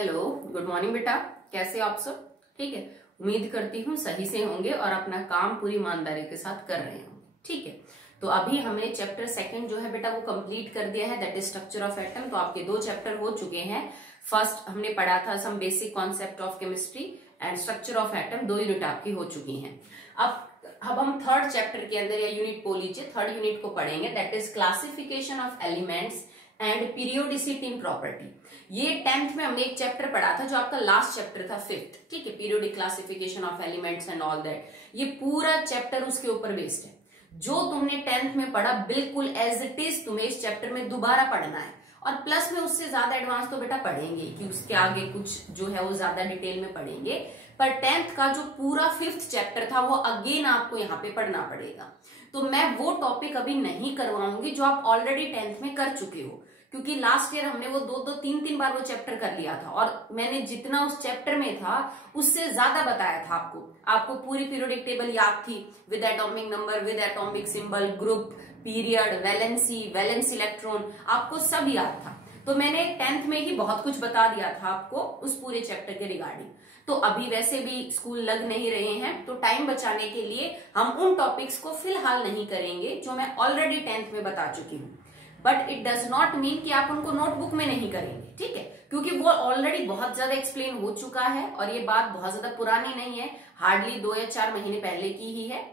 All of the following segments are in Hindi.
हेलो, गुड मॉर्निंग बेटा। कैसे हो आप सब? ठीक है, उम्मीद करती हूँ सही से होंगे और अपना काम पूरी ईमानदारी के साथ कर रहे होंगे। ठीक है, तो अभी हमने चैप्टर सेकंड जो है बेटा वो कंप्लीट कर दिया है, that is structure of atom. तो आपके 2 चैप्टर हो चुके हैं। फर्स्ट हमने पढ़ा था some basic concept of chemistry and structure of atom, 2 unit आपकी हो चुकी हैं। अब हम थर्ड चैप्टर के अंदर या यूनिट बोल लीजिए, थर्ड यूनिट को पढ़ेंगे, that is classification of elements and periodicity in property. ये 10th में हमने एक चैप्टर पढ़ा था जो आपका लास्ट चैप्टर था, 5th। ठीक है, periodic classification of elements and all that. ये पूरा चैप्टर उसके ऊपर बेस्ड है। जो तुमने 10th में पढ़ा बिल्कुल एज इट इज तुम्हें इस चैप्टर में दोबारा पढ़ना है, और प्लस में उससे ज्यादा एडवांस तो बेटा पढ़ेंगे कि उसके आगे कुछ जो है वो ज्यादा डिटेल में पढ़ेंगे। पर 10th का जो पूरा 5th चैप्टर था वो अगेन आपको यहाँ पे पढ़ना पड़ेगा। तो मैं वो टॉपिक अभी नहीं करवाऊंगी जो आप ऑलरेडी 10th में कर चुके हो, क्योंकि लास्ट ईयर हमने वो 2-3 बार वो चैप्टर कर लिया था, और मैंने जितना उस चैप्टर में था उससे ज्यादा बताया था आपको पूरी पीरियोडिक टेबल याद थी, with atomic number, with atomic symbol, group, period, valence electron, आपको सब याद था। तो मैंने 10th में ही बहुत कुछ बता दिया था आपको उस पूरे चैप्टर के रिगार्डिंग। तो अभी वैसे भी स्कूल लग नहीं रहे हैं, तो टाइम बचाने के लिए हम उन टॉपिक्स को फिलहाल नहीं करेंगे जो मैं ऑलरेडी 10th में बता चुकी हूँ। But it does not mean कि आप उनको नोटबुक में नहीं करेंगे, ठीक है, क्योंकि वो ऑलरेडी बहुत ज्यादा एक्सप्लेन हो चुका है और ये बात बहुत ज्यादा पुरानी नहीं है, हार्डली 2 या 4 महीने पहले की ही है।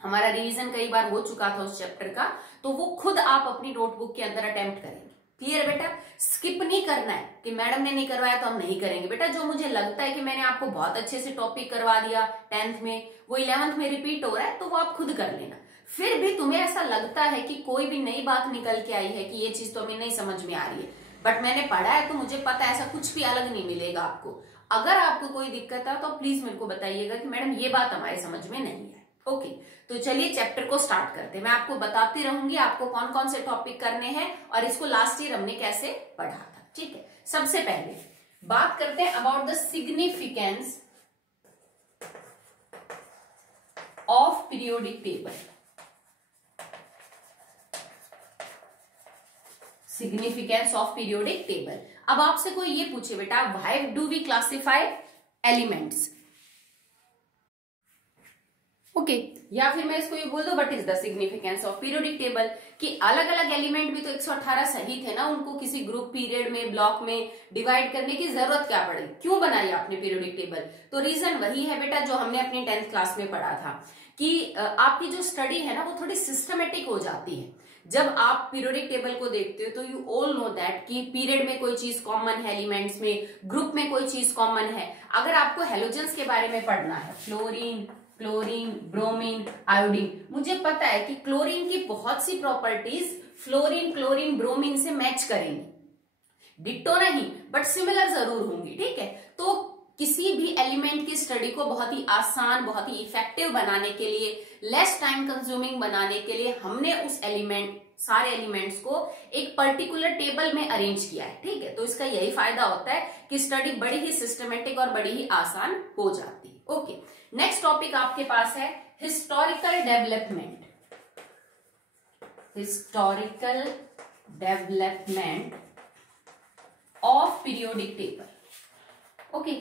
हमारा रिवीजन कई बार हो चुका था उस चैप्टर का, तो वो खुद आप अपनी नोटबुक के अंदर अटेम्प्ट करेंगे। क्लियर बेटा? स्किप नहीं करना है कि मैडम ने नहीं करवाया तो हम नहीं करेंगे। बेटा जो मुझे लगता है कि मैंने आपको बहुत अच्छे से टॉपिक करवा दिया 10th में, वो 11th में रिपीट हो रहा है, तो वो आप खुद कर लेना। फिर भी तुम्हें ऐसा लगता है कि कोई भी नई बात निकल के आई है कि ये चीज तो हमें नहीं समझ में आ रही है, बट मैंने पढ़ा है तो मुझे पता है, ऐसा कुछ भी अलग नहीं मिलेगा आपको। अगर आपको कोई दिक्कत है तो प्लीज मेरे को बताइएगा कि मैडम ये बात हमारे समझ में नहीं है। ओके, तो चलिए चैप्टर को स्टार्ट करते हैं। मैं आपको बताती रहूंगी आपको कौन कौन से टॉपिक करने हैं और इसको लास्ट ईयर हमने कैसे पढ़ा था। ठीक है, सबसे पहले बात करते हैं about the significance of periodic table. Significance of periodic table. अब आपसे कोई ये पूछे बेटा, why do we classify elements? Okay, या फिर मैं इसको ये बोल दूं, what is the significance of periodic table, कि अलग अलग एलिमेंट भी तो 118 सही थे ना, उनको किसी ग्रुप, पीरियड में, ब्लॉक में डिवाइड करने की जरूरत क्या पड़ी? क्यों बनाई आपने पीरियोडिक टेबल? तो रीजन वही है बेटा जो हमने अपनी 10th क्लास में पढ़ा था, कि आपकी जो स्टडी है ना वो थोड़ी सिस्टमेटिक हो जाती है जब आप पीरियोडिक टेबल को देखते हो। तो यू ऑल नो दैट कि पीरियड में कोई चीज कॉमन है, एलिमेंट्स में, ग्रुप में कोई चीज कॉमन है। अगर आपको हेलोजेंस के बारे में पढ़ना है, फ्लोरीन, क्लोरीन, ब्रोमीन, आयोडीन, मुझे पता है कि क्लोरीन की बहुत सी प्रॉपर्टीज फ्लोरीन, क्लोरीन, ब्रोमीन से मैच करेंगी, डिट्टो नहीं बट सिमिलर जरूर होंगी। ठीक है, तो किसी भी एलिमेंट की स्टडी को बहुत ही आसान, बहुत ही इफेक्टिव बनाने के लिए, लेस टाइम कंज्यूमिंग बनाने के लिए हमने उस सारे एलिमेंट्स को एक पर्टिकुलर टेबल में अरेंज किया है। ठीक है, तो इसका यही फायदा होता है कि स्टडी बड़ी ही सिस्टमेटिक और बड़ी ही आसान हो जाती है। ओके, नेक्स्ट टॉपिक आपके पास है historical development. Historical development of periodic table. Okay,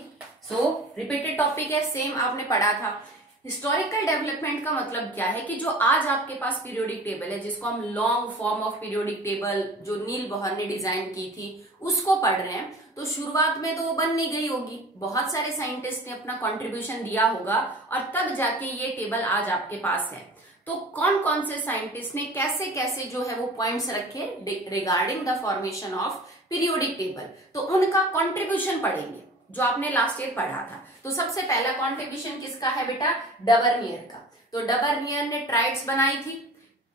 so repeated topic है, सेम आपने पढ़ा था। हिस्टोरिकल डेवलपमेंट का मतलब क्या है कि जो आज आपके पास पीरियोडिक टेबल है, जिसको हम long form of periodic table जो नील बोहर ने डिजाइन की थी उसको पढ़ रहे हैं, तो शुरुआत में तो वो बन नहीं गई होगी, बहुत सारे साइंटिस्ट ने अपना कंट्रीब्यूशन दिया होगा और तब जाके ये टेबल आज आपके पास है। तो कौन कौन से साइंटिस्ट ने कैसे कैसे जो है वो पॉइंट्स रखे regarding the formation of periodic table, तो उनका कंट्रीब्यूशन पढ़ेंगे जो आपने लास्ट ईयर पढ़ा था। तो सबसे पहला कंट्रीब्यूशन किसका है बेटा? डबर्नियर का। तो डबर्नियर ने ट्राइड्स बनाई थी,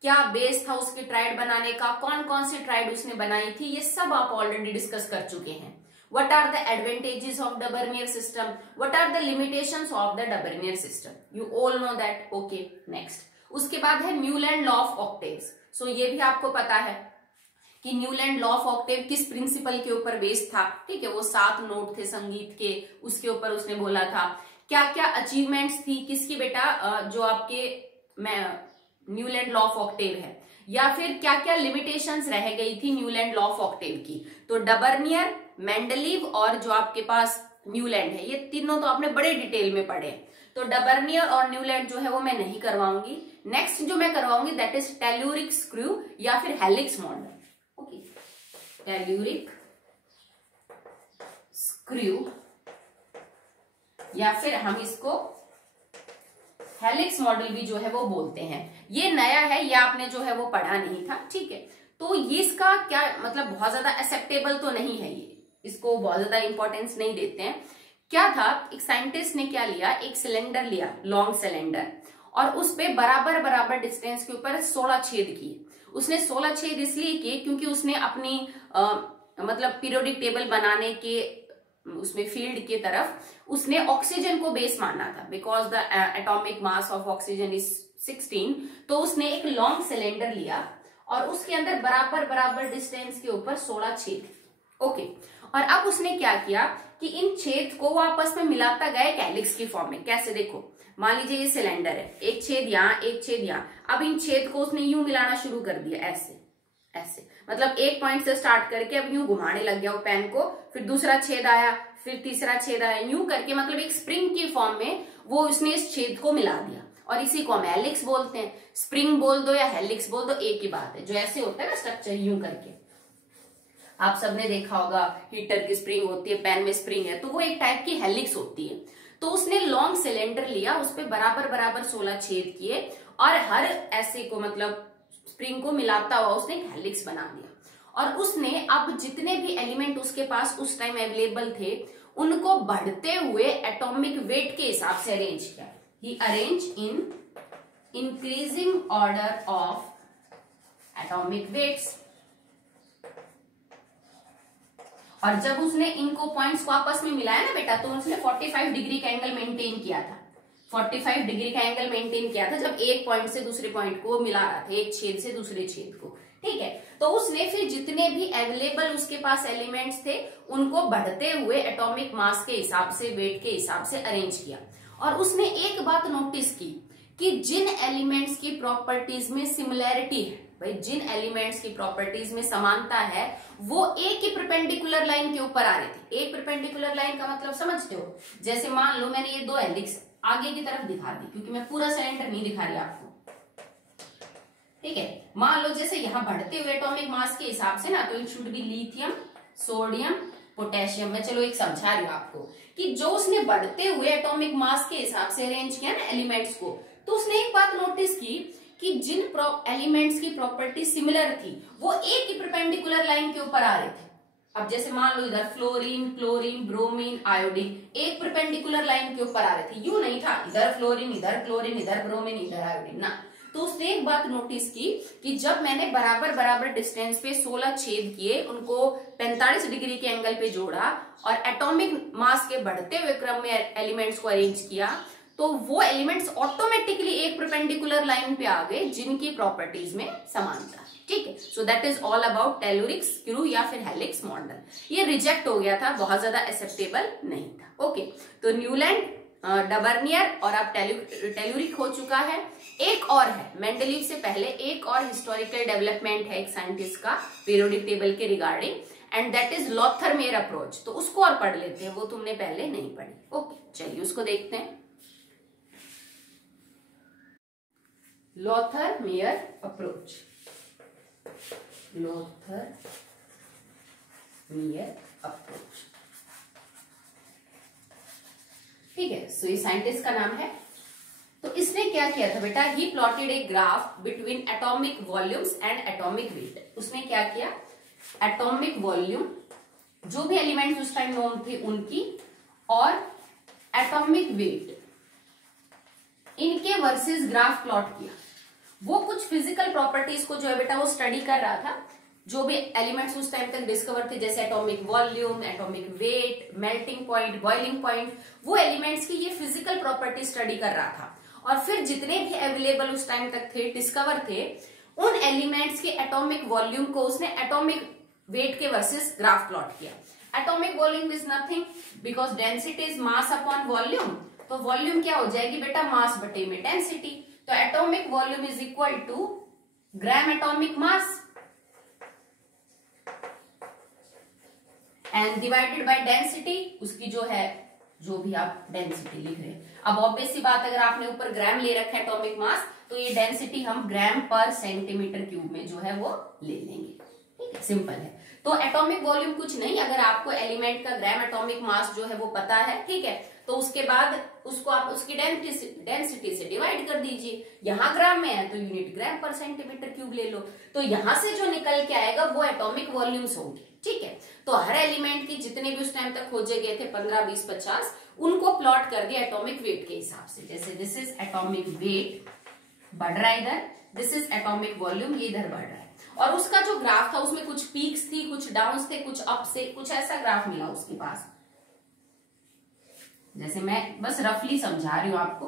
क्या बेस था उसके ट्राइड बनाने का, कौन कौन सी ट्राइड उसने बनाई थी, ये सब आप ऑलरेडी डिस्कस कर चुके हैं। What are the advantages of Debarnier system? What are the limitations of the Debarnier system? You all know that. Okay, next. उसके बाद है न्यूलैंड लॉ ऑफ ऑक्टेव्स। सो ये भी आपको पता है कि न्यूलैंड लॉ ऑफ ऑक्टेव किस प्रिंसिपल के ऊपर बेस्ड था। ठीक है, वो 7 नोट थे संगीत के, उसके ऊपर उसने बोला था। क्या क्या अचीवमेंट्स थी किसकी बेटा? जो आपके न्यूलैंड लॉ ऑफ ऑक्टेव है, या फिर क्या क्या लिमिटेशंस रह गई थी न्यूलैंड लॉ ऑफ ऑक्टेव की। तो डबर्नियर, मेंडलीव और जो आपके पास न्यूलैंड है, ये तीनों तो आपने बड़े डिटेल में पढ़े। तो डबर्नियर और न्यूलैंड जो है वो मैं नहीं करवाऊंगी। नेक्स्ट जो मैं करवाऊंगी दैट इज टेल्यूरिक स्क्रू या फिर helix model. Okay, telluric screw या फिर हम इसको हेलिक्स मॉडल भी जो है वो बोलते हैं। ये नया है, ये आपने जो है वो पढ़ा नहीं था, ठीक है। तो ये इसका क्या मतलब, बहुत ज्यादा एक्सेप्टेबल तो नहीं है ये, इसको बहुत ज्यादा इंपॉर्टेंस नहीं देते हैं। क्या था, एक साइंटिस्ट ने क्या लिया, एक सिलेंडर लिया, लॉन्ग सिलेंडर, और उस पे बराबर बराबर डिस्टेंस के ऊपर 16 छेद किए। उसने 16 छेद इसलिए किए क्योंकि उसने अपनी मतलब पीरियोडिक टेबल बनाने के उसमें फील्ड की तरफ उसने ऑक्सीजन को बेस माना था, because the atomic mass of oxygen is 16। तो उसने एक लॉन्ग सिलेंडर लिया और उसके अंदर बराबर बराबर डिस्टेंस के ऊपर 16 छेद। ओके, और अब उसने क्या किया कि इन छेद को वो आपस में मिलाता गया एक हेलिक्स की फॉर्म में। कैसे, देखो मान लीजिए ये सिलेंडर है, एक छेद यहाँ, एक छेद यहाँ। अब इन छेद को उसने यूं मिलाना शुरू कर दिया, ऐसे ऐसे, मतलब एक पॉइंट से स्टार्ट करके अब यूं घुमाने लग गया वो पेन को, फिर दूसरा छेद आया, फिर तीसरा छेद आया, यूं करके मतलब एक स्प्रिंग की फॉर्म में वो उसने इस छेद को मिला दिया, और इसी को हम हेलिक्स बोलते हैं। स्प्रिंग बोल दो या हेलिक्स बोल दो, एक ही बात है। जो ऐसे होता है ना स्ट्रक्चर यूं करके, आप सबने देखा होगा हीटर की स्प्रिंग होती है, पेन में स्प्रिंग है, तो वो एक टाइप की हेलिक्स होती है। तो उसने लॉन्ग सिलेंडर लिया, उस पर बराबर बराबर 16 छेद किए, और हर ऐसे को मतलब स्प्रिंग को मिलाता हुआ उसने एक हेलिक्स बना दिया। और उसने अब जितने भी एलिमेंट उसके पास उस टाइम अवेलेबल थे उनको बढ़ते हुए एटॉमिक वेट के हिसाब से अरेंज किया। He arrange in increasing order of atomic weights. और जब उसने इनको पॉइंट्स को आपस में मिलाया ना बेटा, तो उसने 45 डिग्री का एंगल मेंटेन किया था। 45 डिग्री का एंगल मेंटेन किया था जब एक पॉइंट से दूसरे पॉइंट को मिला रहा था, एक छेद से दूसरे छेद को, ठीक है। तो उसने फिर जितने भी अवेलेबल उसके पास एलिमेंट्स थे उनको बढ़ते हुए एटॉमिक मास के हिसाब से, वेट के हिसाब से अरेंज किया। और उसने एक बात नोटिस की कि जिन एलिमेंट्स की प्रॉपर्टीज में सिमिलैरिटी है, भाई जिन एलिमेंट्स की प्रॉपर्टीज में समानता है, वो एक ही परपेंडिकुलर लाइन के ऊपर आ रहे थे। एक परपेंडिकुलर लाइन का मतलब समझते हो, जैसे मान लो मैंने ये दो हेलिक्स आगे की तरफ दिखा दी, क्योंकि मैं पूरा सिलेंडर नहीं दिखा रही आपको, ठीक है। मान लो जैसे यहाँ बढ़ते हुए एटॉमिक मास के हिसाब से ना, तो it should be lithium, sodium, potassium. मैं चलो एक समझा रही हूँ आपको कि जो उसने बढ़ते हुए एटॉमिक मास के हिसाब से अरेंज किया ना एलिमेंट्स को, तो उसने एक बात नोटिस की कि जिन एलिमेंट्स की प्रॉपर्टी सिमिलर थी वो एक ही परपेंडिकुलर लाइन के ऊपर आ रहे थे। अब जैसे मान लो इधर फ्लोरीन, क्लोरीन, ब्रोमीन, आयोडीन एक परपेंडिकुलर लाइन के ऊपर आ रहे थे, यूं नहीं था इधर फ्लोरीन, इधर क्लोरीन, इधर ब्रोमीन, इधर आयोडीन ना। तो उसने एक बात नोटिस की कि जब मैंने बराबर बराबर डिस्टेंस पे 16 छेद किए, उनको 45 डिग्री के एंगल पे जोड़ा और एटॉमिक मास के बढ़ते हुए क्रम में एलिमेंट्स को अरेंज किया, तो वो एलिमेंट्स ऑटोमेटिकली एक परपेंडिकुलर लाइन पे आ गए जिनकी प्रॉपर्टीज में समानता, ठीक है। So that is all about telluric screw या फिर हेलिक्स मॉडल। ये रिजेक्ट हो गया था, बहुत ज्यादा एक्सेप्टेबल नहीं था। ओके, तो न्यूलैंड, डबर्नियर और अब टेल्यूरिक हो चुका है। एक और है, मेंडलीव से पहले एक और हिस्टोरिकल डेवलपमेंट है एक साइंटिस्ट का पीरियोडिक टेबल के regarding, and that is Lothar-mayor approach. तो उसको और पढ़ लेते हैं, वो तुमने पहले नहीं पढ़ी। ओके, चलिए उसको देखते हैं। लॉथर-मेयर अप्रोच, लॉथर-मेयर अप्रोच, ठीक है। सो ये साइंटिस्ट का नाम है। तो इसने क्या किया था बेटा, he plotted a graph between atomic volumes and atomic weight. उसने क्या किया, एटॉमिक वॉल्यूम जो भी एलिमेंट्स उस टाइम नोन थे उनकी, और एटॉमिक वेट, इनके वर्सेस ग्राफ प्लॉट किया। वो कुछ फिजिकल प्रॉपर्टीज को जो है बेटा वो स्टडी कर रहा था, जो भी एलिमेंट्स उस टाइम तक डिस्कवर थे, जैसे atomic volume, atomic weight, melting point, boiling point, वो एलिमेंट्स की ये फिजिकल प्रॉपर्टी स्टडी कर रहा था। और फिर जितने भी अवेलेबल उस टाइम तक थे, डिस्कवर थे, उन एलिमेंट्स के एटॉमिक वॉल्यूम को उसने एटॉमिक वेट के वर्सेस ग्राफ प्लॉट किया। Atomic volume is nothing because density is mass upon volume, तो वॉल्यूम क्या हो जाएगी बेटा, मास बटे में डेंसिटी। तो atomic volume is equal to gram atomic mass and divided by density, उसकी जो है जो भी आप डेंसिटी लिख रहे हैं। अब ऑब्वियस सी बात, अगर आपने ऊपर ग्राम ले रखा है एटॉमिक मास, तो ये डेंसिटी हम ग्राम पर सेंटीमीटर क्यूब में जो है वो ले लेंगे। ठीक है, सिंपल है। तो एटॉमिक वॉल्यूम कुछ नहीं, अगर आपको एलिमेंट का ग्राम एटॉमिक मास जो है वो पता है, ठीक है, तो उसके बाद उसको आप उसकी डेंसिटी से डिवाइड कर दीजिए। यहाँ ग्राम में है तो यूनिट ग्राम पर सेंटीमीटर क्यूब ले लो, तो यहां से जो निकल के आएगा वो एटॉमिक वॉल्यूम्स होंगे। ठीक है, तो हर एलिमेंट की जितने भी उस टाइम तक खोजे गए थे 15, 20, 50, उनको प्लॉट कर दिया एटॉमिक वेट के हिसाब से। जैसे दिस इज एटॉमिक वेट, बढ़ रहा है इधर, दिस इज एटॉमिक वॉल्यूम, ये इधर बढ़ रहा है। और उसका जो ग्राफ था उसमें कुछ पीक्स थी, कुछ डाउन्स थे, कुछ अप से, कुछ ऐसा ग्राफ मिला उसके पास। जैसे मैं बस रफली समझा रही हूं आपको,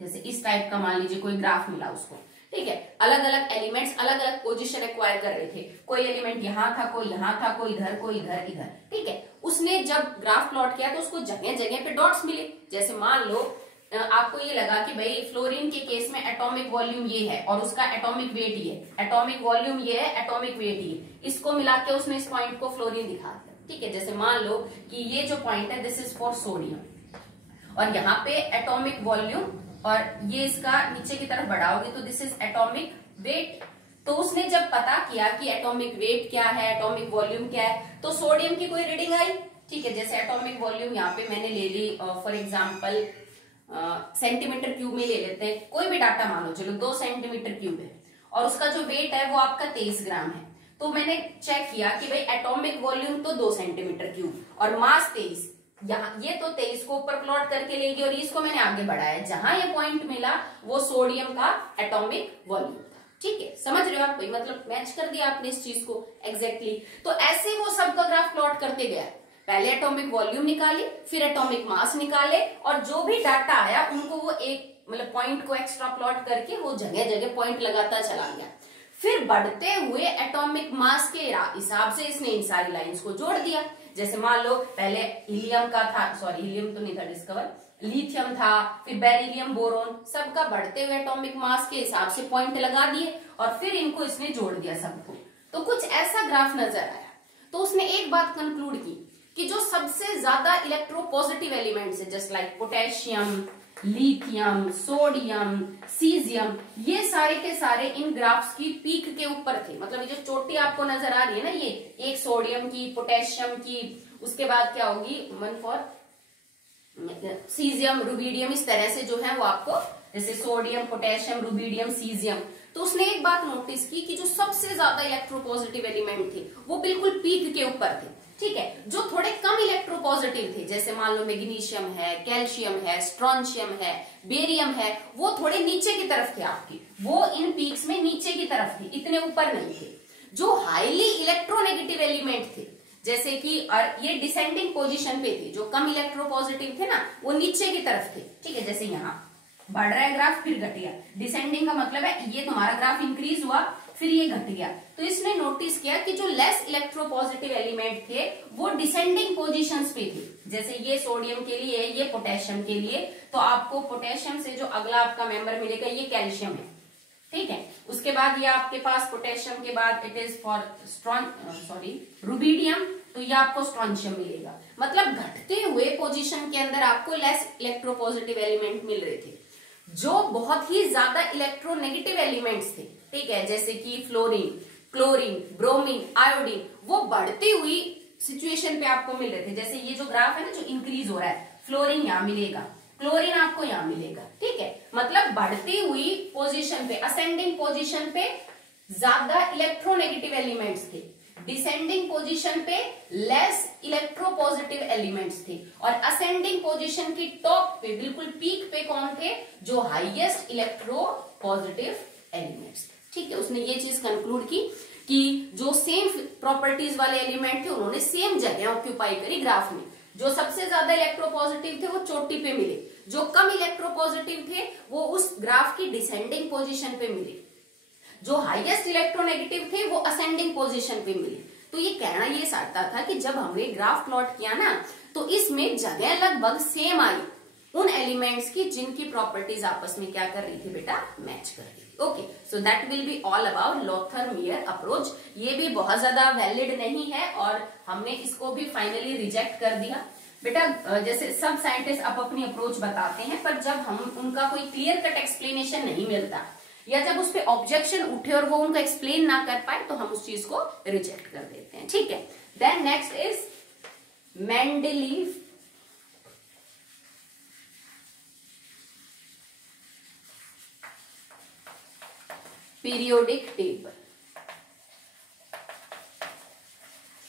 जैसे इस टाइप का मान लीजिए कोई ग्राफ मिला उसको। ठीक है, अलग अलग एलिमेंट्स अलग अलग पोजीशन एक्वायर कर रहे थे, कोई एलिमेंट यहाँ था, कोई यहाँ था, कोई इधर, कोई इधर, इधर। ठीक है, उसने जब ग्राफ प्लॉट किया तो उसको जगह जगह पे डॉट्स मिले। जैसे मान लो आपको ये लगा कि भाई फ्लोरीन के केस में एटॉमिक वॉल्यूम ये है और उसका एटॉमिक वेट ये, एटॉमिक वॉल्यूम ये है, एटॉमिक वेट ये, इसको मिला के उसने इस पॉइंट को फ्लोरीन दिखा दिया। ठीक है, जैसे मान लो कि ये जो पॉइंट है दिस इज फॉर सोडियम और यहाँ पे एटॉमिक वॉल्यूम, और ये इसका नीचे की तरफ बढ़ाओगे तो दिस इज एटॉमिक वेट। तो उसने जब पता किया कि एटॉमिक वेट क्या है, एटॉमिक वॉल्यूम क्या है, तो सोडियम की कोई रीडिंग आई। ठीक है, जैसे एटॉमिक वॉल्यूम यहाँ पे मैंने ले ली फॉर एग्जाम्पल सेंटीमीटर क्यूब में ले लेते हैं, कोई भी डाटा मान लो, चलो 2 सेंटीमीटर क्यूब है और उसका जो वेट है वो आपका 23 ग्राम है। तो मैंने चेक किया कि भाई एटॉमिक वॉल्यूम तो 2 सेंटीमीटर क्यूब और मास 23, यहाँ ये तो 23 को ऊपर प्लॉट करके लेंगे और इसको मैंने आगे बढ़ाया, जहां ये पॉइंट मिला वो सोडियम का एटॉमिक वॉल्यूम था। ठीक है, समझ रहे हो आप, मतलब मैच कर दिया आपने इस चीज को एग्जैक्टली। तो ऐसे वो सबका ग्राफ प्लॉट करते गया, पहले एटॉमिक वॉल्यूम निकाले, फिर एटॉमिक मास निकाले, और जो भी डाटा आया उनको वो एक मतलब पॉइंट को एक्स्ट्रा प्लॉट करके वो जगह जगह पॉइंट लगाता चला गया। फिर बढ़ते हुए एटॉमिक मास के हिसाब से इसने इन सारी लाइंस को जोड़ दिया। जैसे मान लो पहले हीलियम का था, सॉरी हीलियम तो नहीं था डिस्कवर, लिथियम था, फिर बेरिलियम, बोरोन, सबका बढ़ते हुए एटॉमिक मास के हिसाब से पॉइंट लगा दिए और फिर इनको इसने जोड़ दिया सबको। तो कुछ ऐसा ग्राफ नजर आया। तो उसने एक बात कंक्लूड की कि जो सबसे ज्यादा इलेक्ट्रोपॉजिटिव एलिमेंट्स है, just like potassium, lithium, sodium, caesium, ये सारे के सारे इन ग्राफ्स की पीक के ऊपर थे। मतलब ये जो चोटी आपको नजर आ रही है ना, ये एक सोडियम की, पोटेशियम की, उसके बाद क्या होगी, वन फॉर सीजियम, रुबीडियम, इस तरह से जो है वो आपको जैसे सोडियम, पोटेशियम, रुबीडियम, सीजियम। तो उसने एक बात नोटिस की कि जो सबसे ज्यादा इलेक्ट्रोपॉजिटिव एलिमेंट थे वो बिल्कुल पीक के ऊपर थे। ठीक है, जो थोड़े कम इलेक्ट्रोपॉजिटिव थे, जैसे मान लो मैग्नीशियम है, कैल्शियम है, स्ट्रॉन्शियम है, बेरियम है, वो थोड़े नीचे की तरफ थे आपकी, वो इन पीक्स में नीचे की तरफ थे, इतने ऊपर नहीं थे। जो हाईली इलेक्ट्रोनेगेटिव एलिमेंट थे, जैसे कि ये डिसेंडिंग पोजीशन पे थे, जो कम इलेक्ट्रोपॉजिटिव थे ना, वो नीचे की तरफ थे। ठीक है, जैसे यहाँ बढ़ रहा है ग्राफ फिर घट गया, डिसेंडिंग का मतलब है ये तुम्हारा ग्राफ इंक्रीज हुआ फिर ये घट गया। तो इसने नोटिस किया कि जो लेस इलेक्ट्रोपॉजिटिव एलिमेंट थे वो डिसेंडिंग पोजीशंस पे थे। जैसे ये सोडियम के लिए, ये पोटेशियम के लिए, तो आपको पोटेशियम से जो अगला आपका मेंबर मिलेगा ये कैल्शियम है। ठीक है, उसके बाद ये आपके पास पोटेशियम के बाद इट इज फॉर रुबीडियम, तो ये आपको स्ट्रॉन्शियम मिलेगा। मतलब घटते हुए पोजीशन के अंदर आपको लेस इलेक्ट्रोपॉजिटिव एलिमेंट मिल रहे थे। जो बहुत ही ज्यादा इलेक्ट्रोनेगेटिव एलिमेंट्स थे, ठीक है, जैसे कि फ्लोरीन, क्लोरीन, ब्रोमीन, आयोडीन, वो बढ़ती हुई सिचुएशन पे आपको मिल रहे थे। जैसे ये जो ग्राफ है ना जो इंक्रीज हो रहा है, फ्लोरीन यहाँ मिलेगा, क्लोरीन आपको यहाँ मिलेगा। ठीक है, मतलब बढ़ती हुई पोजीशन पे, असेंडिंग पोजीशन पे ज्यादा इलेक्ट्रोनेगेटिव एलिमेंट्स थे, डिसेंडिंग पोजीशन पे लेस इलेक्ट्रोपॉजिटिव एलिमेंट्स थे, और असेंडिंग पोजीशन की टॉप पे बिल्कुल पीक पे कौन थे, जो हाईएस्ट इलेक्ट्रोपॉजिटिव एलिमेंट्स थे। ठीक है, उसने ये चीज कंक्लूड की कि जो सेम प्रॉपर्टीज वाले एलिमेंट थे उन्होंने सेम जगह ऑक्यूपाई करी ग्राफ में। जो सबसे ज्यादा इलेक्ट्रोपॉजिटिव थे वो चोटी पे मिले, जो कम इलेक्ट्रोपॉजिटिव थे वो उस ग्राफ की डिसेंडिंग पोजीशन पे मिले, जो हाईएस्ट इलेक्ट्रोनेगेटिव थे वो असेंडिंग पोजीशन पे मिले। तो ये कहना ये चाहता था कि जब हमने ग्राफ प्लॉट किया ना तो इसमें जगह लगभग सेम आई उन एलिमेंट्स की जिनकी प्रॉपर्टीज आपस में क्या कर रही थी बेटा, मैच कर रही थी। Okay, so that will be all about Lothar Meyer approach. ये भी बहुत ज्यादा वैलिड नहीं है और हमने इसको भी फाइनली रिजेक्ट कर दिया। बेटा जैसे सब साइंटिस्ट अपनी अप्रोच बताते हैं, पर जब हम उनका कोई क्लियर कट एक्सप्लेनेशन नहीं मिलता या जब उस पर ऑब्जेक्शन उठे और वो उनका एक्सप्लेन ना कर पाए तो हम उस चीज को रिजेक्ट कर देते हैं। ठीक है, then next is Mendeleev periodic table.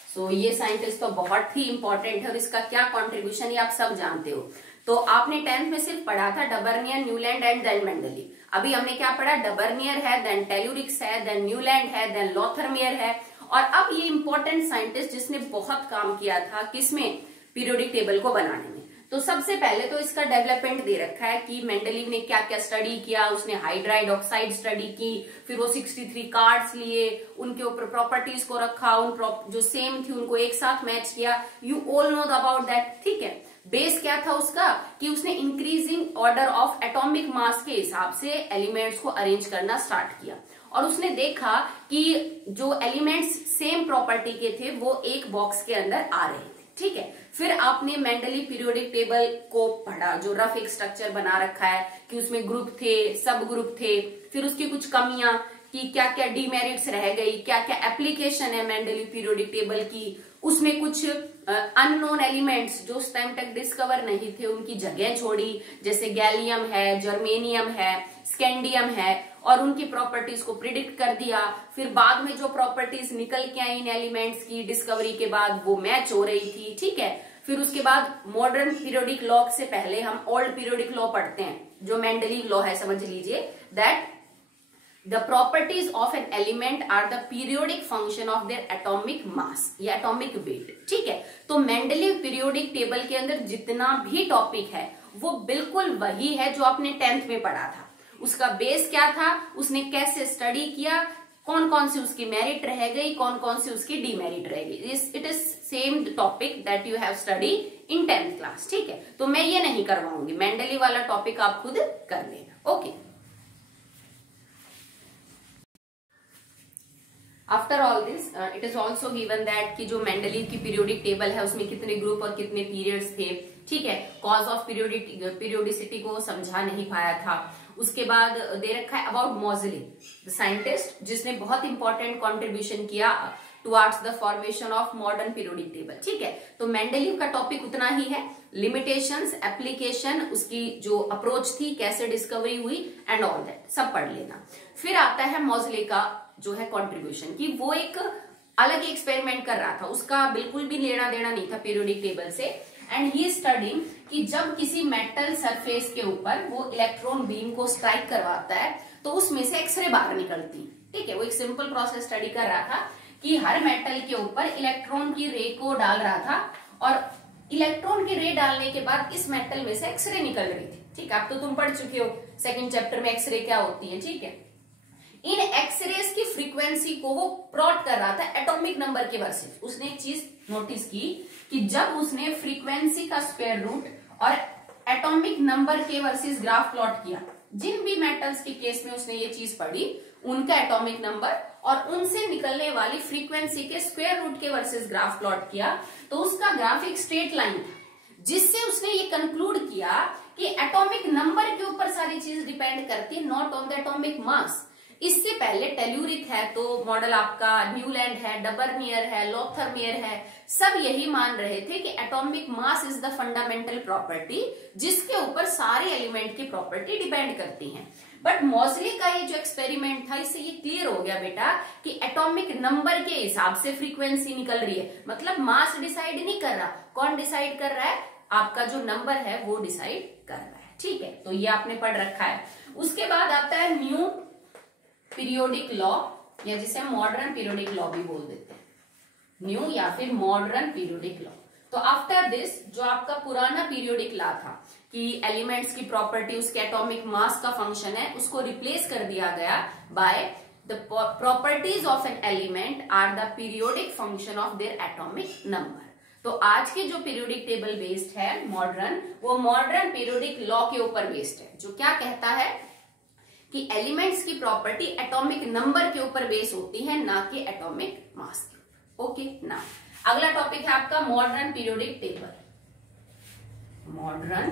So ये साइंटिस्ट तो बहुत ही इंपॉर्टेंट है और इसका क्या कंट्रीब्यूशन है आप सब जानते हो। तो आपने 10th में सिर्फ पढ़ा था डबर्नियर, न्यूलैंड एंड देन मेंडलीव। अभी हमने क्या पढ़ा, डबर्नियर है, देन टेल्यूरिक्स है, देन न्यूलैंड है, देन लोथर-मेयर है। और अब ये इंपॉर्टेंट साइंटिस्ट जिसने बहुत काम किया था किसमें, पीरियोडिक टेबल को बनाने में। तो सबसे पहले तो इसका डेवलपमेंट दे रखा है कि मेंडलीव ने क्या क्या स्टडी किया। उसने हाइड्राइड ऑक्साइड स्टडी की, फिर वो 63 कार्ड्स लिए, उनके ऊपर प्रॉपर्टीज को रखा, उन जो सेम थी उनको एक साथ मैच किया। You all know about that. ठीक है, बेस क्या था उसका कि उसने increasing order of atomic mass के हिसाब से एलिमेंट्स को अरेंज करना स्टार्ट किया और उसने देखा कि जो एलिमेंट्स सेम प्रॉपर्टी के थे वो एक बॉक्स के अंदर आ रहे थे। ठीक है, फिर आपने मेंडलीव पीरियोडिक टेबल को पढ़ा जो रफ एक स्ट्रक्चर बना रखा है कि उसमें ग्रुप थे, सब ग्रुप थे, फिर उसकी कुछ कमियां कि क्या क्या डीमेरिट्स रह गई, क्या क्या एप्लीकेशन है मेंडलीव पीरियोडिक टेबल की। उसमें कुछ अननोन एलिमेंट्स जो उस टाइम तक डिस्कवर नहीं थे उनकी जगह छोड़ी, जैसे गैलियम है, जर्मेनियम है, स्कैंडियम है, और उनकी प्रॉपर्टीज को प्रिडिक्ट कर दिया। फिर बाद में जो प्रॉपर्टीज निकल के आई इन एलिमेंट्स की डिस्कवरी के बाद वो मैच हो रही थी। ठीक है, फिर उसके बाद मॉडर्न पीरियोडिक लॉ से पहले हम ओल्ड पीरियोडिक लॉ पढ़ते हैं जो मेंडलीव लॉ है, समझ लीजिए that The properties of an element are the periodic function of their atomic mass या atomic weight। ठीक है, तो मेंडलीव पीरियोडिक टेबल के अंदर जितना भी टॉपिक है वो बिल्कुल वही है जो आपने 10th में पढ़ा था। उसका बेस क्या था, उसने कैसे स्टडी किया, कौन कौन सी उसकी मेरिट रह गई, कौन कौन सी उसकी डीमेरिट रह गई। It is same topic that you have study in 10th class. ठीक है, तो मैं ये नहीं करवाऊंगी, मेंडलीव वाला टॉपिक आप खुद कर लेना। Okay, after all this it is also given that कि जो मेंडलीव की पीरियोडिक टेबल है उसमें कितने ग्रुप और कितने पीरियड्स थे। ठीक है, कॉज ऑफ पीरियोडिसिटी को समझा नहीं पाया था। उसके बाद दे रखा है अबाउट मोज़ले, द साइंटिस्ट जिसने बहुत इंपॉर्टेंट कॉन्ट्रीब्यूशन किया towards the formation of modern periodic table. ठीक है, तो मेंडलीव का टॉपिक उतना ही है, लिमिटेशंस, एप्लीकेशन, उसकी जो अप्रोच थी, कैसे डिस्कवरी हुई एंड ऑल दैट सब पढ़ लेना। फिर आता है मोज़ले का जो है कंट्रीब्यूशन कि वो एक अलग एक्सपेरिमेंट कर रहा था, उसका बिल्कुल भी लेना देना नहीं था पीरियोडिक टेबल से। एंड ही स्टडिंग कि जब किसी मेटल सरफेस के ऊपर वो इलेक्ट्रॉन बीम को स्ट्राइक करवाता है तो उसमें से एक्सरे बाहर निकलती। ठीक है, वो एक सिंपल प्रोसेस स्टडी कर रहा था कि हर मेटल के ऊपर इलेक्ट्रॉन की रे को डाल रहा था और इलेक्ट्रॉन की रे डालने के बाद इस मेटल में से एक्सरे निकल रही थी। ठीक है, अब तो तुम पढ़ चुके हो सेकंड चैप्टर में एक्सरे क्या होती है। ठीक है, इन एक्सरेज की फ्रीक्वेंसी को वो प्लॉट कर रहा था एटॉमिक नंबर के वर्सेस। उसने एक चीज नोटिस की कि जब उसने फ्रीक्वेंसी का स्क्वायर रूट और एटॉमिक नंबर के वर्सेस ग्राफ प्लॉट किया, जिन भी मेटल्स के केस में उसने ये चीज पढ़ी उनका एटॉमिक नंबर और उनसे निकलने वाली फ्रीक्वेंसी के स्क्वायर रूट के वर्सेस ग्राफ प्लॉट किया तो उसका ग्राफ एक स्ट्रेट लाइन था, जिससे उसने ये कंक्लूड किया कि एटॉमिक नंबर के ऊपर सारी चीज डिपेंड करती है, not on the atomic mass. इससे पहले टेल्यूरिक है तो मॉडल आपका न्यूलैंड है, डबर्नियर है, लोथर-मेयर है, सब यही मान रहे थे कि atomic mass is the fundamental property जिसके ऊपर सारे एलिमेंट की प्रॉपर्टी डिपेंड करती हैं। बट मोज़ले का ये जो एक्सपेरिमेंट था इससे ये क्लियर हो गया बेटा कि एटॉमिक नंबर के हिसाब से फ्रीक्वेंसी निकल रही है, मतलब मास डिसाइड नहीं कर रहा। कौन डिसाइड कर रहा है, आपका जो नंबर है वो डिसाइड कर रहा है। ठीक है, तो ये आपने पढ़ रखा है। उसके बाद आता है न्यू पीरियोडिक लॉ या जिसे मॉडर्न पीरियोडिक लॉ भी बोल देते हैं, न्यू या फिर मॉडर्न पीरियोडिक लॉ। तो आफ्टर दिस जो आपका पुराना पीरियोडिक लॉ था कि एलिमेंट्स की प्रॉपर्टी उसके एटॉमिक मास का फंक्शन है, उसको रिप्लेस कर दिया गया by the properties of an element are the periodic function of their atomic number. तो आज के जो पीरियोडिक टेबल बेस्ड है मॉडर्न, वो मॉडर्न पीरियोडिक लॉ के ऊपर बेस्ड है, जो क्या कहता है कि एलिमेंट्स की प्रॉपर्टी एटॉमिक नंबर के ऊपर बेस होती है, ना कि एटॉमिक मास के ऊपर। ओके ना, अगला टॉपिक है आपका modern periodic table. Modern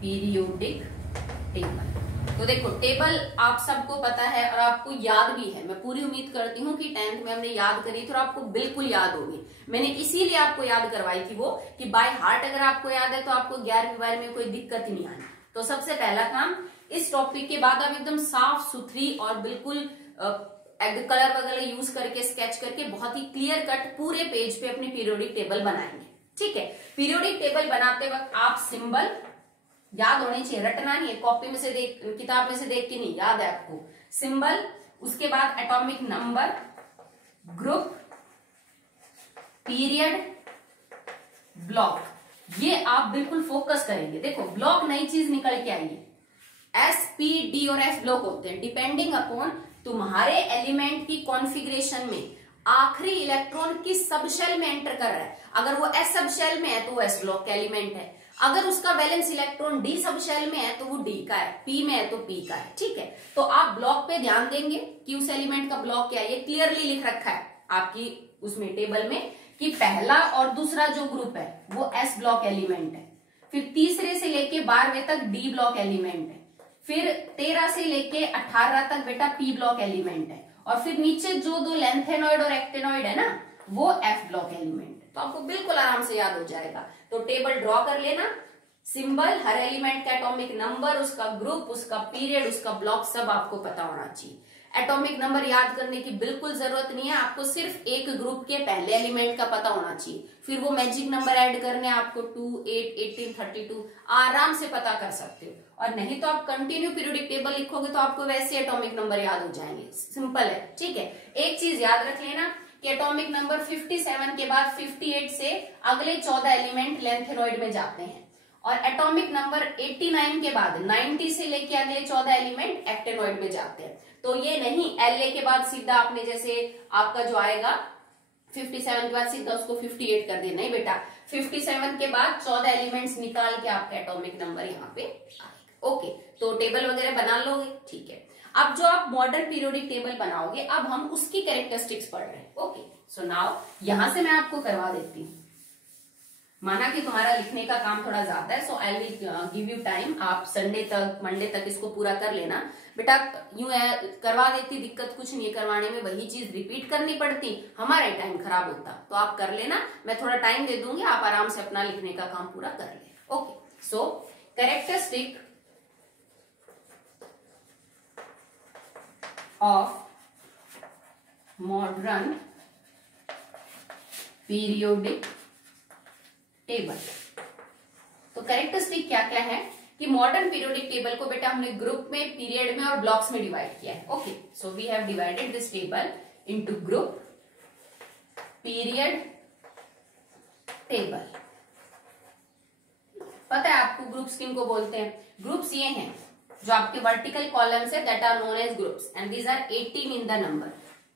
periodic table, तो देखो टेबल आप सबको पता है और आपको याद भी है। मैं पूरी उम्मीद करती हूँ कि 10th में हमने याद करी थी और आपको बिल्कुल याद होगी। मैंने इसीलिए आपको याद करवाई थी वो, कि बाय हार्ट अगर आपको याद है तो आपको 11वीं बार में कोई दिक्कत ही नहीं आनी। तो सबसे पहला काम, इस टॉपिक के बाद आप एकदम साफ सुथरी और बिल्कुल कलर वगैरह यूज करके स्केच करके बहुत ही क्लियर कट पूरे पेज पे अपनी पीरियोडिक टेबल बनाएंगे। ठीक है, पीरियोडिक टेबल बनाते वक्त आप सिंबल याद होने चाहिए, रटना नहीं है, कॉपी में से देख, किताब में से देख के नहीं, याद है आपको। सिंबल, उसके बाद atomic number, group, period, block, ये आप बिल्कुल फोकस करेंगे। देखो ब्लॉक नई चीज निकल के आई है, एस, पी, डी और एफ ब्लॉक होते हैं डिपेंडिंग अपॉन तुम्हारे एलिमेंट की कॉन्फ़िगरेशन में आखिरी इलेक्ट्रॉन किस सब शेल में एंटर कर रहा है। अगर वो एस सब शेल में है तो वो एस ब्लॉक का एलिमेंट है, अगर उसका valence electron D subshell में है तो वो डी का है, पी में है तो पी का है। ठीक है, तो आप ब्लॉक पे ध्यान देंगे कि उस एलिमेंट का ब्लॉक क्या है। ये क्लियरली लिख रखा है आपकी उसमें टेबल में कि पहला और दूसरा जो ग्रुप है वो एस ब्लॉक एलिमेंट है, फिर तीसरे से लेके 12वें तक डी ब्लॉक एलिमेंट है, फिर 13 से लेके 18 तक बेटा पी ब्लॉक एलिमेंट है, और फिर नीचे जो दो लेंथेनॉइड और एक्टेनॉइड है ना वो एफ ब्लॉक एलिमेंट है। तो आपको बिल्कुल आराम से याद हो जाएगा। तो टेबल ड्रॉ कर लेना, सिंबल, हर एलिमेंट का एटॉमिक नंबर, उसका ग्रुप, उसका पीरियड, उसका ब्लॉक, सब आपको पता होना चाहिए। एटॉमिक नंबर याद करने की बिल्कुल जरूरत नहीं है, आपको सिर्फ एक ग्रुप के पहले एलिमेंट का पता होना चाहिए, फिर वो मैजिक नंबर ऐड करने आपको 2, 8, 18, 32 आराम से पता कर सकते हो। और नहीं तो आप कंटिन्यू पीरियोडिक टेबल लिखोगे तो आपको वैसे एटॉमिक नंबर याद हो जाएंगे, सिंपल है। ठीक है, एक चीज याद रख लेना कि एटॉमिक नंबर 57 के बाद 58 से अगले 14 एलिमेंट लेंथेनॉइड में जाते हैं, और एटॉमिक नंबर 89 के बाद 90 से लेके अगले 14 एलिमेंट एक्टेनॉइड में जाते हैं। तो ये नहीं एलए के बाद सीधा आपने जैसे आपका जो आएगा 57 के बाद सीधा उसको 58 कर देना, नहीं बेटा, 57 के बाद 14 एलिमेंट्स निकाल के आपका एटॉमिक नंबर यहाँ पे आएगा। ओके, तो टेबल वगैरह बना लोगे। ठीक है, अब जो आप मॉडर्न पीरियोडिक टेबल बनाओगे अब हम उसकी कैरेक्टरिस्टिक्स पढ़ रहे हैं। ओके, सो नाउ यहां से मैं आपको करवा देती हूँ। माना कि तुम्हारा लिखने का काम थोड़ा ज्यादा है, so I will give you time, आप संडे तक मंडे तक इसको पूरा कर लेना। बेटा यूं है करवा देती, दिक्कत कुछ नहीं है करवाने में, वही चीज रिपीट करनी पड़ती, हमारा टाइम खराब होता। तो आप कर लेना, मैं थोड़ा टाइम दे दूंगी, आप आराम से अपना लिखने का काम पूरा कर लेना। Okay, so characteristic of modern periodic table. तो कैरेक्टरिस्टिक क्या क्या है कि मॉडर्न पीरियोडिक टेबल को बेटा हमने ग्रुप में, पीरियड में और ब्लॉक्स में डिवाइड किया है। Okay, so we have divided this table into group, period, table. पता है आपको ग्रुप्स किनको बोलते हैं? ग्रुप्स ये हैं जो आपके वर्टिकल कॉलम्स है, that are known as groups and these are 18 in the number,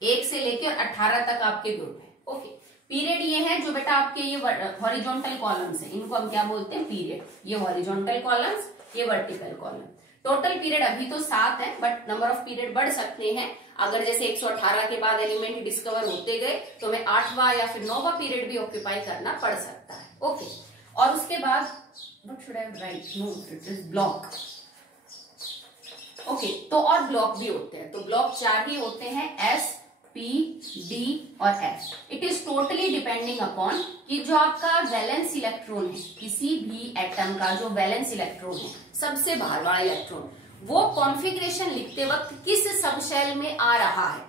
1 से लेकर 18 तक आपके ग्रुप है। ओके, पीरियड ये है जो बेटा आपके ये हॉरिजॉन्टल कॉलम्स है, इनको हम क्या बोलते हैं? पीरियड। ये हॉरिजॉन्टल कॉलम्स, ये वर्टिकल कॉलम। टोटल पीरियड अभी तो 7 है, बट नंबर ऑफ पीरियड बढ़ सकते हैं। अगर जैसे 118 के बाद एलिमेंट डिस्कवर होते गए तो हमें 8वां या फिर 9वां पीरियड भी ऑक्यूपाई करना पड़ सकता है। ओके, और उसके बाद what should I write? No, it is block. Okay, तो और ब्लॉक भी होते हैं, तो ब्लॉक 4 ही होते हैं, एस, पी, डी और F. It is totally depending upon कि जो आपका वैलेंस इलेक्ट्रॉन है, किसी भी एटम का जो वैलेंस इलेक्ट्रॉन है, सबसे बाहर वाला इलेक्ट्रॉन, वो कॉन्फ़िगरेशन लिखते वक्त किस सबशेल में आ रहा है,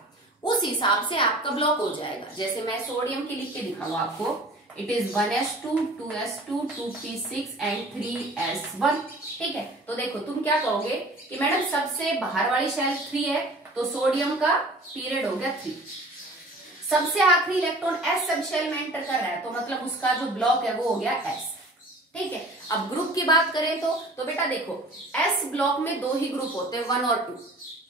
उस हिसाब से आपका ब्लॉक हो जाएगा। जैसे मैं सोडियम की लिख के दिखाऊं आपको, it is 1s2, 2s2, 2p6 and 3s1। ठीक है, तो देखो तुम क्या कहोगे कि मैडम सबसे बाहर वाली शेल 3 है, तो सोडियम का पीरियड हो गया 3। सबसे आखिरी इलेक्ट्रॉन एस सब शेल में एंटर कर रहा है, तो मतलब उसका जो ब्लॉक है वो हो गया एस। ठीक है, अब ग्रुप की बात करें तो बेटा देखो एस ब्लॉक में 2 ही ग्रुप होते हैं, 1 और 2,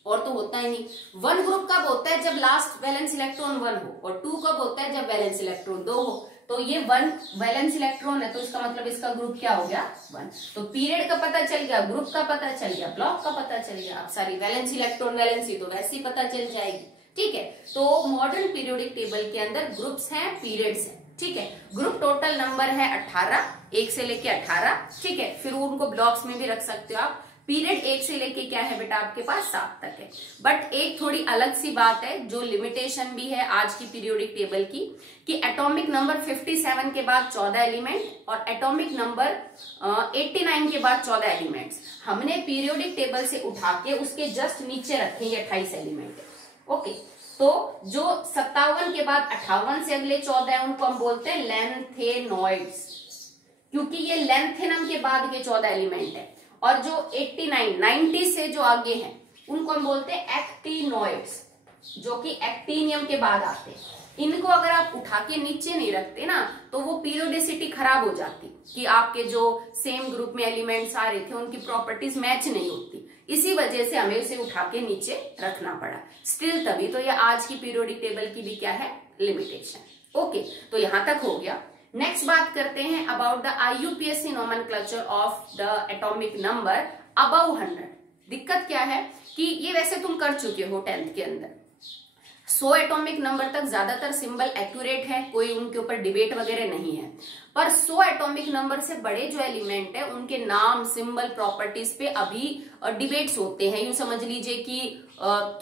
और तो होता ही नहीं। 1 ग्रुप कब होता है? जब लास्ट वैलेंस इलेक्ट्रॉन 1 हो, और 2 कब होता है? जब वैलेंस इलेक्ट्रॉन 2 हो। तो ये 1 वैलेंस इलेक्ट्रॉन है, तो इसका मतलब इसका ग्रुप क्या हो गया 1। तो पीरियड का पता चल गया, ग्रुप का पता चल गया, ब्लॉक का पता चल गया। अब सारी वैलेंस इलेक्ट्रॉन वैलेंसी तो वैसे ही पता चल जाएगी, ठीक है। तो मॉडर्न पीरियोडिक टेबल के अंदर ग्रुप्स हैं, पीरियड्स हैं, ठीक है। ग्रुप टोटल नंबर है 18, 1 से लेके 18, ठीक है। फिर उनको ब्लॉक्स में भी रख सकते हो आप। पीरियड 1 से लेके क्या है बेटा आपके पास 7 तक है। बट एक थोड़ी अलग सी बात है जो लिमिटेशन भी है आज की पीरियोडिक टेबल की, कि एटॉमिक नंबर 57 के बाद 14 एलिमेंट और एटॉमिक नंबर 89 के बाद 14 एलिमेंट्स हमने पीरियोडिक टेबल से उठा के उसके जस्ट नीचे रखेंगे 28 एलिमेंट, ओके। तो जो 57 के बाद 58 से अगले 14 है उनको हम बोलते हैं लेंथेनॉइड्स, क्योंकि ये लेंथेनम के बाद के 14 एलिमेंट है। और जो 89, 90 से जो आगे हैं उनको हम बोलते हैं एक्टिनॉइड्स, जो कि एक्टिनियम के बाद आते हैं। इनको अगर आप उठा के नीचे नहीं रखते ना तो वो पीरियोडिसिटी खराब हो जाती, कि आपके जो सेम ग्रुप में एलिमेंट्स आ रहे थे उनकी प्रॉपर्टीज मैच नहीं होती। इसी वजह से हमें उसे उठा के नीचे रखना पड़ा। स्टिल तभी तो ये आज की पीरियोडिक टेबल की भी क्या है लिमिटेशन, ओके। तो यहां तक हो गया। नेक्स्ट बात करते हैं about the IUPAC nomenclature of the atomic number above 100। दिक्कत क्या है कि ये वैसे तुम कर चुके हो 10th के अंदर, 100 एटॉमिक नंबर तक ज्यादातर सिंबल एक्यूरेट है, कोई उनके ऊपर डिबेट वगैरह नहीं है। पर 100 एटॉमिक नंबर से बड़े जो एलिमेंट है उनके नाम, सिंबल, प्रॉपर्टीज पे अभी डिबेट्स होते हैं। यूं समझ लीजिए कि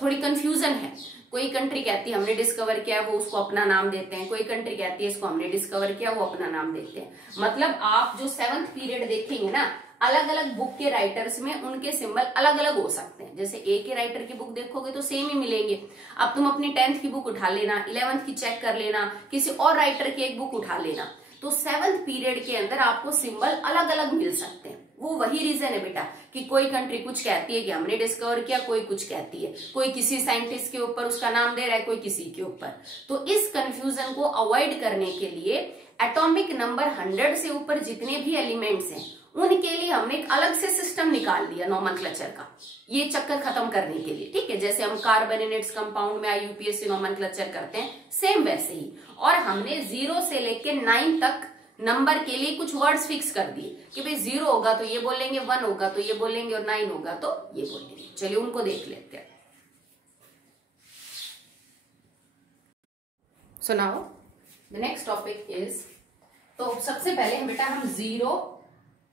थोड़ी कंफ्यूजन है। कोई कंट्री कहती है हमने डिस्कवर किया, वो उसको अपना नाम देते हैं। कोई कंट्री कहती है इसको हमने डिस्कवर किया, वो अपना नाम देते हैं। मतलब आप जो 7th पीरियड देखेंगे ना, अलग अलग बुक के राइटर्स में उनके सिंबल अलग अलग हो सकते हैं। जैसे ए के राइटर की बुक देखोगे तो सेम ही मिलेंगे। अब तुम अपनी 10th की बुक उठा लेना, 11th की चेक कर लेना, किसी और राइटर की एक बुक उठा लेना, तो 7th पीरियड के अंदर आपको सिंबल अलग अलग मिल सकते हैं। वो वही रीजन है बेटा कि कोई कंट्री कुछ कहती है कि हमने डिस्कवर किया, कोई कुछ कहती है, कोई किसी साइंटिस्ट के ऊपर उसका नाम दे रहा है, कोई किसी के ऊपर। तो इस कंफ्यूजन को अवॉइड करने के लिए एटॉमिक नंबर 100 से ऊपर जितने भी एलिमेंट्स हैं उनके लिए हमने एक अलग से सिस्टम निकाल दिया नोमेनक्लेचर का, ये चक्कर खत्म करने के लिए, ठीक है। जैसे हम कार्बोनेट्स कंपाउंड में IUPAC नोमेनक्लेचर करते हैं, सेम वैसे ही। और हमने 0 से लेके 9 तक नंबर के लिए कुछ वर्ड्स फिक्स कर दिए कि भाई 0 होगा तो ये बोलेंगे, 1 होगा तो ये बोलेंगे और 9 होगा तो ये बोलेंगे। चलिए उनको देख लेते हैं। So now the next topic is, तो सबसे पहले बेटा हम 0,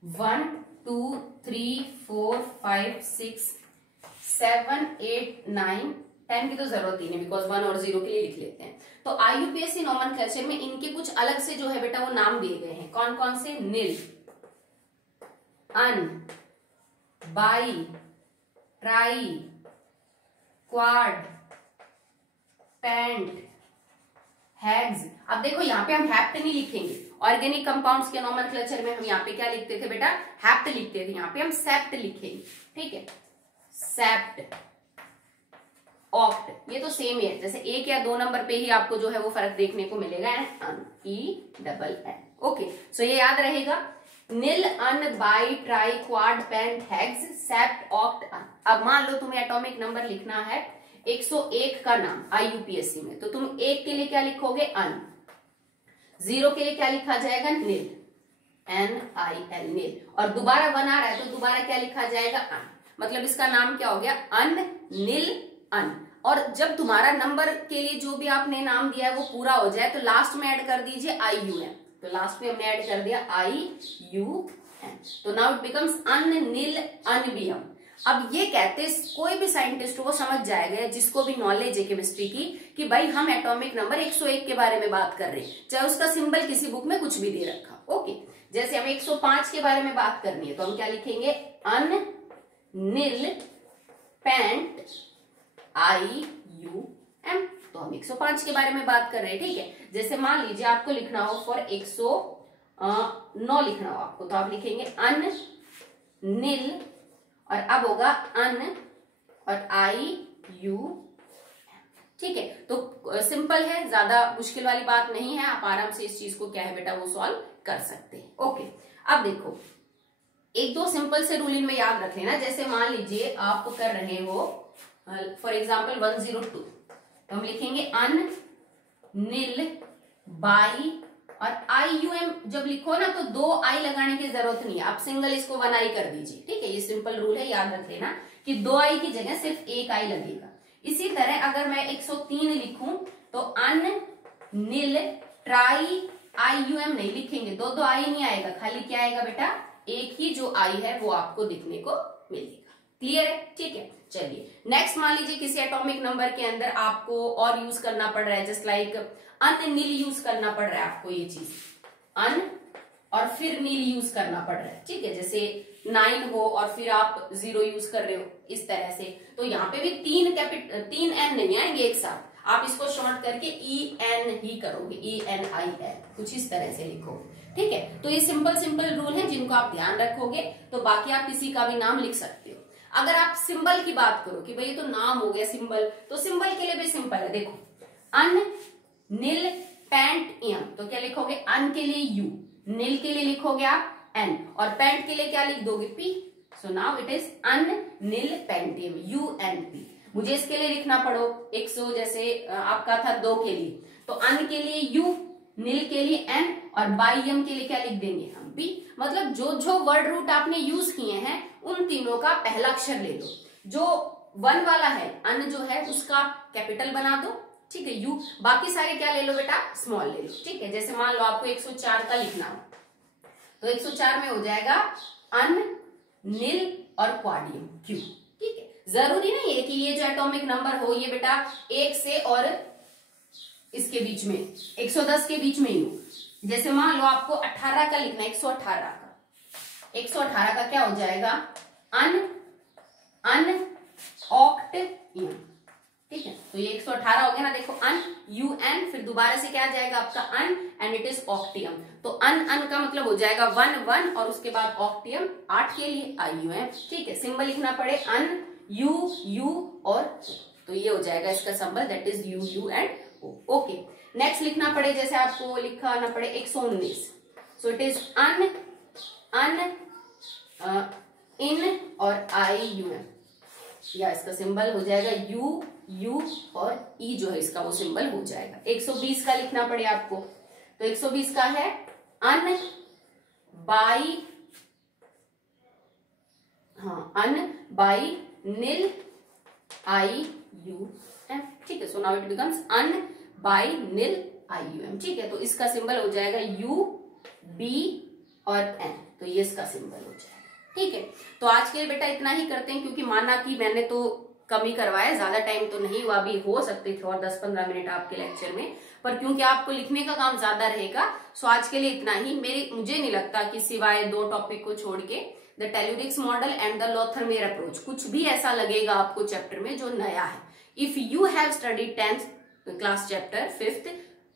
1, 2, 3, 4, 5, 6, 7, 8, 9, 10 की तो जरूरत ही नहीं, बिकॉज 1 और 0 के लिए लिख लेते हैं। तो IUPAC नोमेनक्लेचर में इनके कुछ अलग से जो है बेटा वो नाम दिए गए हैं। कौन कौन से? Nil, un, bi, tri, quad, pent, hex. अब देखो यहाँ पे हम हेप्ट नहीं लिखेंगे। ऑर्गेनिक कंपाउंड्स के नोमेनक्लेचर में हम यहाँ पे क्या लिखते थे बेटा? हेप्ट लिखते थे। यहाँ पे हम सेप्ट लिखेंगे, ठीक है। सेप्ट, ऑक्ट, ये तो सेम ही है। जैसे 1 या 2 नंबर पे ही आपको जो है वो फर्क देखने को मिलेगा। And on, E-double-N, okay. सो ये याद रहेगा, nil, un, bi, tri, quad, pent, hex, sept, oct, un. अब मान लो तुम्हें एटॉमिक नंबर लिखना है 101 का नाम IUPAC में, तो तुम 1 के लिए क्या लिखोगे? अन। 0 के लिए क्या लिखा जाएगा? निल, NIL, निल। और दोबारा 1 आ रहा है तो दोबारा क्या लिखा जाएगा? अन। मतलब इसका नाम क्या हो गया? अन, निल, अन। और जब तुम्हारा नंबर के लिए जो भी आपने नाम दिया है वो पूरा हो जाए तो लास्ट में ऐड कर दीजिए IUN। तो लास्ट में हमने ऐड कर दिया IUN। तो नाउ इट बिकम्स अन, निल, अनबियम। अब ये कहते कोई भी साइंटिस्ट वो समझ जाएगा, जिसको भी नॉलेज है केमिस्ट्री की, कि भाई हम एटॉमिक नंबर 101 के बारे में बात कर रहे हैं, चाहे उसका सिंबल किसी बुक में कुछ भी दे रखा, ओके। जैसे हमें 105 के बारे में बात करनी है तो हम क्या लिखेंगे? अन, निल, पेंट, IUM। तो हम 105 के बारे में बात कर रहे हैं, ठीक है। जैसे मान लीजिए आपको लिखना हो फॉर 109 लिखना हो आपको, तो आप लिखेंगे अन, निल, और अब होगा अन और IUM, ठीक है। तो सिंपल है, ज्यादा मुश्किल वाली बात नहीं है। आप आराम से इस चीज को क्या है बेटा वो सॉल्व कर सकते हैं, ओके। अब देखो 1-2 सिंपल से रूल इनमें याद रख लेना। जैसे मान लीजिए आप कर रहे हो फॉर एग्जाम्पल 102, तो हम लिखेंगे अन, निल, बाई, और IUM जब लिखो ना तो 2 आई लगाने की जरूरत नहीं है, आप सिंगल इसको 1 आई कर दीजिए, ठीक है। ये सिंपल रूल है, याद रख लेना कि 2 आई की जगह सिर्फ 1 आई लगेगा। इसी तरह अगर मैं 103 लिखूं तो अन, नील, ट्राई, IUM नहीं लिखेंगे, 2 आई नहीं आएगा, खाली क्या आएगा बेटा, एक ही जो आई है वो आपको दिखने को मिलेगा। क्लियर है, ठीक है। चलिए नेक्स्ट, मान लीजिए किसी एटॉमिक नंबर के अंदर आपको और यूज करना पड़ रहा है, जस्ट लाइक अन नील यूज करना पड़ रहा है आपको, ये चीज अन और फिर नील यूज करना पड़ रहा है, ठीक है। जैसे 9 हो और फिर आप 0 यूज कर रहे हो इस तरह से, तो यहाँ पे भी 3 एन नहीं आएंगे एक साथ, आप इसको शॉर्ट करके EN ही करोगे, ENIL, कुछ इस तरह से लिखोगे, ठीक है। तो ये सिंपल रूल है जिनको आप ध्यान रखोगे, तो बाकी आप किसी का भी नाम लिख सकते हो। अगर आप सिंबल की बात करो कि भाई ये तो नाम हो गया सिंबल, तो सिंबल के लिए भी सिंपल है, देखो अन, नील, पैंट, एम, तो क्या लिखोगे, अन के लिए U, नील के लिए लिखोगे आप N, और पैंट के लिए क्या लिख दोगे, P। So now it is un nil pentium, UNP। मुझे इसके लिए लिखना पड़ो 100, जैसे आपका था 2 के लिए, तो अन के लिए U, नील के लिए N, और बाइयम के लिए क्या लिख देंगे हम, P। मतलब जो वर्ड रूट आपने यूज किए हैं उन तीनों का पहला अक्षर ले लो, जो 1 वाला है अन जो है उसका कैपिटल बना दो, ठीक है, U, बाकी सारे क्या ले लो बेटा, स्मॉल ले लो, ठीक है। जैसे मान लो आपको 104 का लिखना हो तो 104 में हो जाएगा अन, नील और क्वाडियम, Q, ठीक है। जरूरी नहीं है कि ये जो एटॉमिक नंबर हो ये बेटा 1 से और इसके बीच में 110 के बीच में ही हो। जैसे मान लो आपको 18 का लिखना है, 118 का क्या हो जाएगा, अन ऑक्टियम, ठीक है। तो ये 118 हो गया ना, देखो अन, UN, फिर दोबारा से क्या आ जाएगा आपका अन, एंड इट इज ऑक्टियम। तो अन का मतलब हो जाएगा 1 और उसके बाद ऑक्टियम 8 के लिए IUM, ठीक है। सिंबल लिखना पड़े अन, U और, तो ये हो जाएगा इसका symbol, that is U and O, okay. Next लिखना पड़े, जैसे आपको लिखाना पड़े 119, सो इट इज अन, इन और IUM, या इसका सिंबल हो जाएगा U और E जो है इसका वो सिंबल हो जाएगा। 120 का लिखना पड़े आपको, तो 120 का है अन, बाई, नील, IUM, ठीक है। So now it becomes unbinilium, IUM, ठीक है। तो इसका सिंबल हो जाएगा U, B और N, तो ये इसका सिंबल हो जाएगा, ठीक है। तो आज के लिए बेटा इतना ही करते हैं, क्योंकि माना कि मैंने तो कम ही करवाया, ज्यादा टाइम तो नहीं हुआ, भी हो सकते थे और 10-15 मिनट आपके लेक्चर में, पर क्योंकि आपको लिखने का काम ज्यादा रहेगा, सो आज के लिए इतना ही। मुझे नहीं लगता कि सिवाय 2 टॉपिक को छोड़ के the tellurics model and the Lothar Meyer approach कुछ भी ऐसा लगेगा आपको चैप्टर में जो नया है। If you have studied 10th class chapter 5th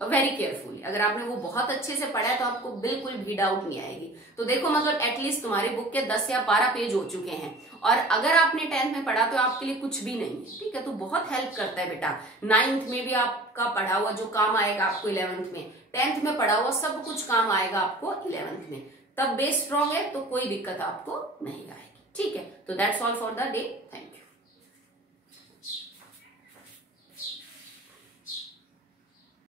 very carefully, अगर आपने वो बहुत अच्छे से पढ़ा है तो आपको बिल्कुल भी डाउट नहीं आएगी। तो देखो मतलब एटलीस्ट तुम्हारे बुक के 10 या 12 पेज हो चुके हैं, और अगर आपने 10th में पढ़ा तो आपके लिए कुछ भी नहीं है, ठीक है। तो बहुत हेल्प करता है बेटा, 9th में भी आपका पढ़ा हुआ जो काम आएगा आपको 11th में, 10th में पढ़ा हुआ सब कुछ काम आएगा आपको 11th में। तब बेस स्ट्रॉन्ग है तो कोई दिक्कत आपको नहीं आएगी, ठीक है। तो that's all for the day.